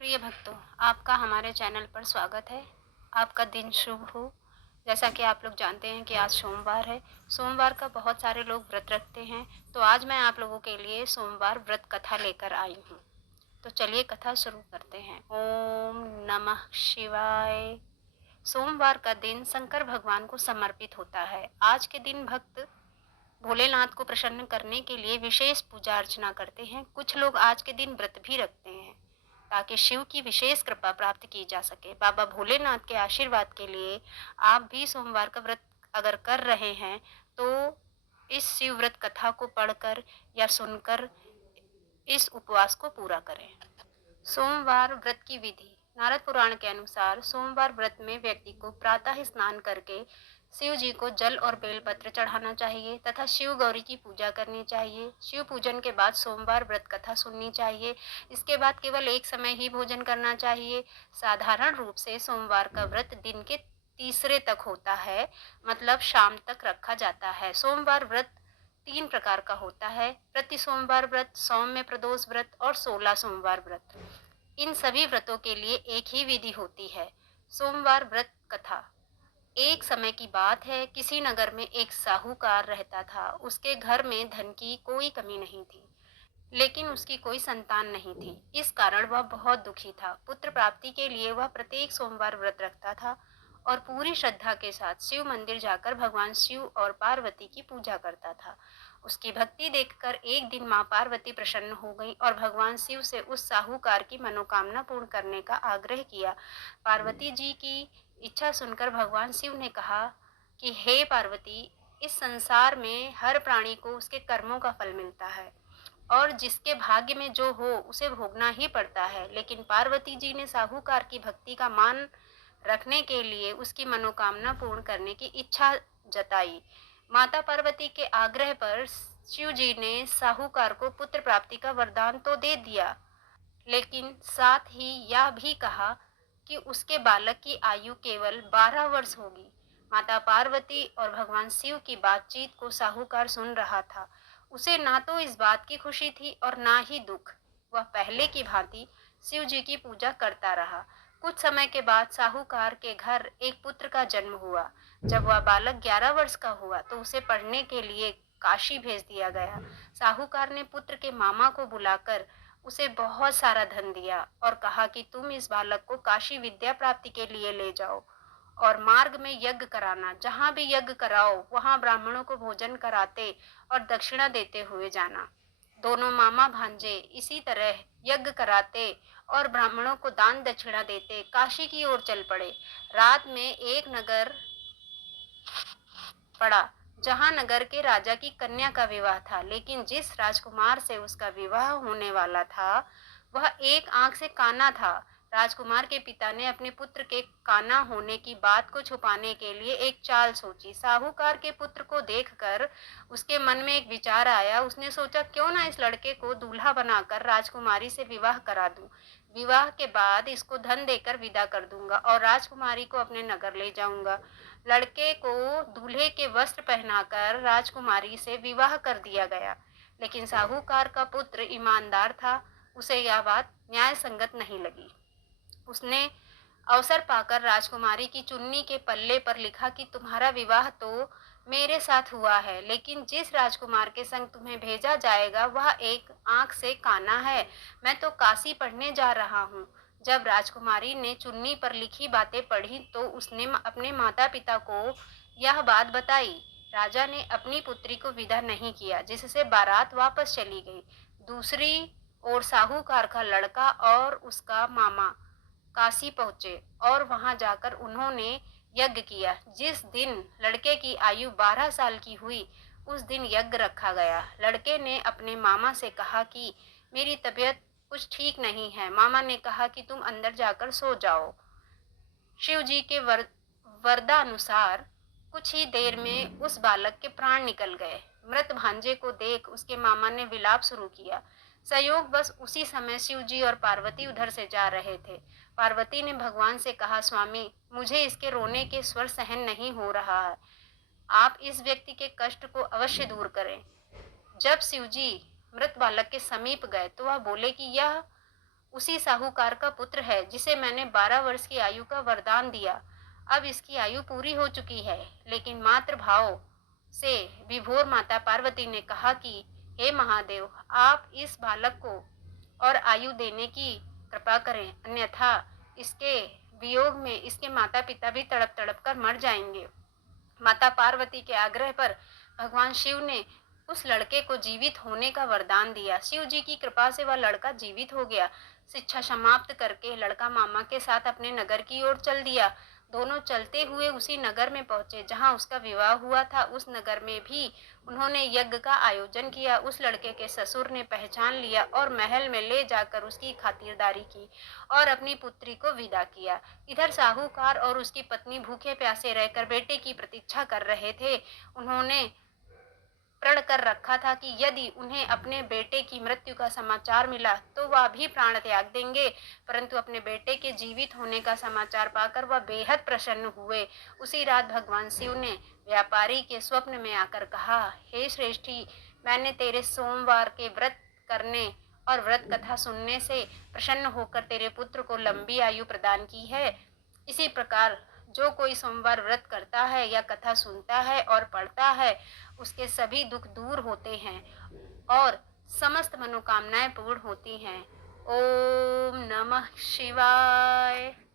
प्रिय भक्तों, आपका हमारे चैनल पर स्वागत है। आपका दिन शुभ हो। जैसा कि आप लोग जानते हैं कि आज सोमवार है। सोमवार का बहुत सारे लोग व्रत रखते हैं, तो आज मैं आप लोगों के लिए सोमवार व्रत कथा लेकर आई हूँ। तो चलिए कथा शुरू करते हैं। ओम नमः शिवाय। सोमवार का दिन शंकर भगवान को समर्पित होता है। आज के दिन भक्त भोलेनाथ को प्रसन्न करने के लिए विशेष पूजा अर्चना करते हैं। कुछ लोग आज के दिन व्रत भी रखते हैं ताकि शिव की विशेष कृपा प्राप्त की जा सके। बाबा भोलेनाथ के आशीर्वाद के लिए आप भी सोमवार का व्रत अगर कर रहे हैं तो इस शिव व्रत कथा को पढ़कर या सुनकर इस उपवास को पूरा करें। सोमवार व्रत की विधि। नारद पुराण के अनुसार सोमवार व्रत में व्यक्ति को प्रातः स्नान करके शिव जी को जल और बेलपत्र चढ़ाना चाहिए तथा शिव गौरी की पूजा करनी चाहिए। शिव पूजन के बाद सोमवार व्रत कथा सुननी चाहिए। इसके बाद केवल एक समय ही भोजन करना चाहिए। साधारण रूप से सोमवार का व्रत दिन के तीसरे तक होता है, मतलब शाम तक रखा जाता है। सोमवार व्रत 3 प्रकार का होता है: प्रति सोमवार व्रत, सौम्य प्रदोष व्रत और 16 सोमवार व्रत। इन सभी व्रतों के लिए एक ही विधि होती है। सोमवार व्रत कथा। एक समय की बात है, किसी नगर में एक साहूकार रहता था। उसके घर में धन की कोई कमी नहीं थी, लेकिन उसकी कोई संतान नहीं थी। इस कारण वह बहुत दुखी था। पुत्र प्राप्ति के लिए वह प्रत्येक सोमवार व्रत रखता था और पूरी श्रद्धा के साथ शिव मंदिर जाकर भगवान शिव और पार्वती की पूजा करता था। उसकी भक्ति देखकर एक दिन माँ पार्वती प्रसन्न हो गई और भगवान शिव से उस साहूकार की मनोकामना पूर्ण करने का आग्रह किया। पार्वती जी की इच्छा सुनकर भगवान शिव ने कहा कि हे पार्वती, इस संसार में हर प्राणी को उसके कर्मों का फल मिलता है और जिसके भाग्य में जो हो उसे भोगना ही पड़ता है। लेकिन पार्वती जी ने साहूकार की भक्ति का मान रखने के लिए उसकी मनोकामना पूर्ण करने की इच्छा जताई। माता पार्वती के आग्रह पर शिव जी ने साहूकार को पुत्र प्राप्ति का वरदान तो दे दिया, लेकिन साथ ही यह भी कहा कि उसके बालक की आयु केवल 12 वर्ष होगी। माता पार्वती और भगवान शिव की बातचीत को साहूकार सुन रहा था। उसे ना तो इस बात की खुशी थी और ना ही दुख। वह पहले की भांति शिव जी की पूजा करता रहा। कुछ समय के बाद साहूकार के घर एक पुत्र का जन्म हुआ। जब वह बालक 11 वर्ष का हुआ तो उसे पढ़ने के लिए काशी भेज दिया गया। साहूकार ने पुत्र के मामा को बुलाकर उसे बहुत सारा धन दिया और कहा कि तुम इस बालक को काशी विद्या प्राप्ति के लिए ले जाओ और मार्ग में यज्ञ कराना। जहाँ भी यज्ञ कराओ वहाँ ब्राह्मणों को भोजन कराते और दक्षिणा देते हुए जाना। दोनों मामा भांजे इसी तरह यज्ञ कराते और ब्राह्मणों को दान दक्षिणा देते काशी की ओर चल पड़े। रात में एक नगर पड़ा जहां नगर के राजा की कन्या का विवाह था, लेकिन जिस राजकुमार से उसका विवाह होने वाला था वह एक आंख से काना था। राजकुमार के पिता ने अपने पुत्र के काना होने की बात को छुपाने के लिए एक चाल सोची। साहूकार के पुत्र को देखकर उसके मन में एक विचार आया। उसने सोचा, क्यों ना इस लड़के को दूल्हा बनाकर राजकुमारी से विवाह करा दूं। विवाह के बाद इसको धन देकर विदा कर दूंगा और राजकुमारी को अपने नगर ले जाऊंगा। लड़के को दूल्हे के वस्त्र पहनाकर राजकुमारी से विवाह कर दिया गया, लेकिन साहूकार का पुत्र ईमानदार था। उसे यह बात न्याय संगत नहीं लगी। उसने अवसर पाकर राजकुमारी की चुन्नी के पल्ले पर लिखा कि तुम्हारा विवाह तो मेरे साथ हुआ है, लेकिन जिस राजकुमार के संग तुम्हें भेजा जाएगा वह एक आंख से काना है। मैं तो काशी पढ़ने जा रहा हूँ। जब राजकुमारी ने चुन्नी पर लिखी बातें पढ़ी तो उसने अपने माता पिता को यह बात बताई। राजा ने अपनी पुत्री को विदा नहीं किया, जिससे बारात वापस चली गई। दूसरी ओर साहूकार का लड़का और उसका मामा काशी पहुंचे और वहां जाकर उन्होंने यज्ञ किया। जिस दिन लड़के की आयु 12 साल की हुई उस दिन यज्ञ रखा गया। लड़के ने अपने मामा से कहा कि मेरी तबीयत कुछ ठीक नहीं है। मामा ने कहा कि तुम अंदर जाकर सो जाओ। शिव जी के वरदानुसार कुछ ही देर में उस बालक के प्राण निकल गए। मृत भांजे को देख उसके मामा ने विलाप शुरू किया। संयोग बस उसी समय शिव जी और पार्वती उधर से जा रहे थे। पार्वती ने भगवान से कहा, स्वामी, मुझे इसके रोने के स्वर सहन नहीं हो रहा है। आप इस व्यक्ति के कष्ट को अवश्य दूर करें। जब शिवजी मृत बालक के समीप गए तो वह बोले कि यह उसी साहूकार का पुत्र है जिसे मैंने 12 वर्ष की आयु का वरदान दिया। अब इसकी आयु पूरी हो चुकी है। लेकिन मातृ भाव से विभोर माता पार्वती ने कहा कि हे महादेव, आप इस बालक को और आयु देने की कृपा करें, अन्यथा इसके वियोग में इसके माता पिता भी तड़प तड़प कर मर जाएंगे। माता पार्वती के आग्रह पर भगवान शिव ने उस लड़के को जीवित होने का वरदान दिया। शिव जी की कृपा से वह लड़का जीवित हो गया। शिक्षा समाप्त करके लड़का मामा के साथ अपने नगर की ओर चल दिया। दोनों चलते हुए उसी नगर में पहुंचे जहां उसका विवाह हुआ था। उस नगर में भी उन्होंने यज्ञ का आयोजन किया। उस लड़के के ससुर ने पहचान लिया और महल में ले जाकर उसकी खातिरदारी की और अपनी पुत्री को विदा किया। इधर साहूकार और उसकी पत्नी भूखे प्यासे रहकर बेटे की प्रतीक्षा कर रहे थे। उन्होंने प्रण कर रखा था कि यदि उन्हें अपने बेटे की मृत्यु का समाचार मिला तो वह भी प्राण त्याग देंगे। परंतु अपने बेटे के जीवित होने का समाचार पाकर वह बेहद प्रसन्न हुए। उसी रात भगवान शिव ने व्यापारी के स्वप्न में आकर कहा, हे श्रेष्ठी, मैंने तेरे सोमवार के व्रत करने और व्रत कथा सुनने से प्रसन्न होकर तेरे पुत्र को लंबी आयु प्रदान की है। इसी प्रकार जो कोई सोमवार व्रत करता है या कथा सुनता है और पढ़ता है, उसके सभी दुख दूर होते हैं और समस्त मनोकामनाएं पूर्ण होती हैं। ओम नमः शिवाय।